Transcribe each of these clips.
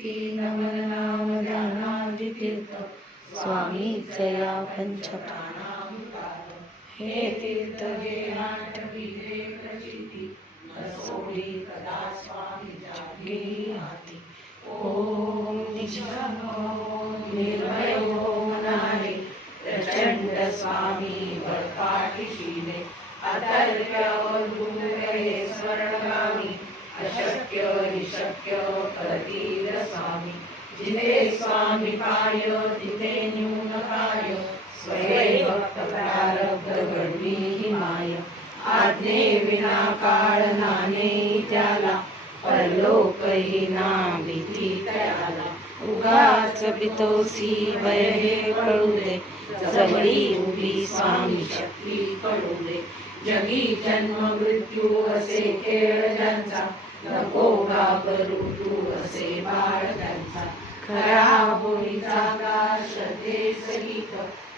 विभूती नमन नाम ध्यानादि तीर्थ स्वामीचे या पंचप्राणामृतार हे तीर्थ घे आठवी रे प्रचिती सोडी कदा स्वामी जागे हाती ओम निष्कामो निर्भयो होणारे प्रचंड स्वामी बळपाठीशीले अतर्क्य दुर्गये स्वर्णगामी अशक्य निशक्य करतील स्वामी जिथे स्वामी पाय तिथे न्यून काय स्वयं भक्त प्रारब्ध घडवी ही माय आज्ञे विना काळ नाने त्याला परलोकही ना भीती त्याला उगाच पितोसी भय हे कळू दे जवळी उभी स्वामी शक्ती कळू दे जगी जन्म मृत्यू असे खेळ ज्यांचा नको घाबरू तू असे बाळ त्यांचा खरा होई जागा श्रद्धे सहित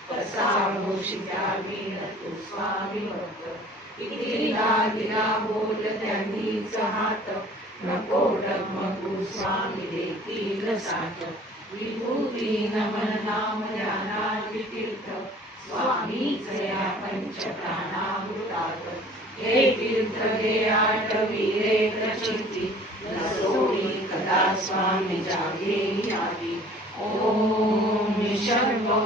कसा होशी त्यागी तू स्वामी भक्त किती दिला बोल त्यांनीच हात नको डगमगू स्वामी देतील साथ विभूती नमन नाम ध्यानादि तीर्थ स्वामीचे या पंचप्राणामृतार हे तीर्थ घे आठवी रे प्रचिती सोडी कदा स्वामी जागे आली ओम निशंको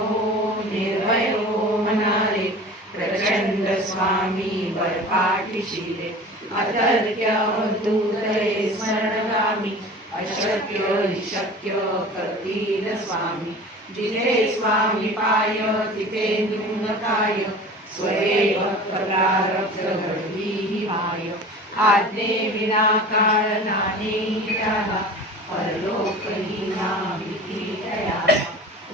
निर्भयो होणारे प्रचंड स्वामी बळपाठीशीले अतर्क्य दुर्दये स्मरणगामी अशक्य निशक्य करतील स्वामी जिथे स्वामी पाय तिथे न्यून काय स्वयं प्रारब्ध घडवी ही माय आज्ञे विना काळ नाने त्याला परलोकही ना भीती त्याला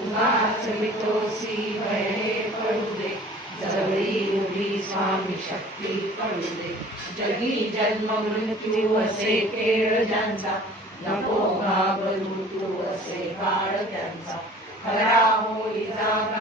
उगाच वितोसी भय कळू दे जवळी उभी स्वामी शक्ती कळू दे जगी जन्म मृत्यू असे खेळ ज्यांचा नको घाबरू तू असे बाळ त्यांचा खरा होई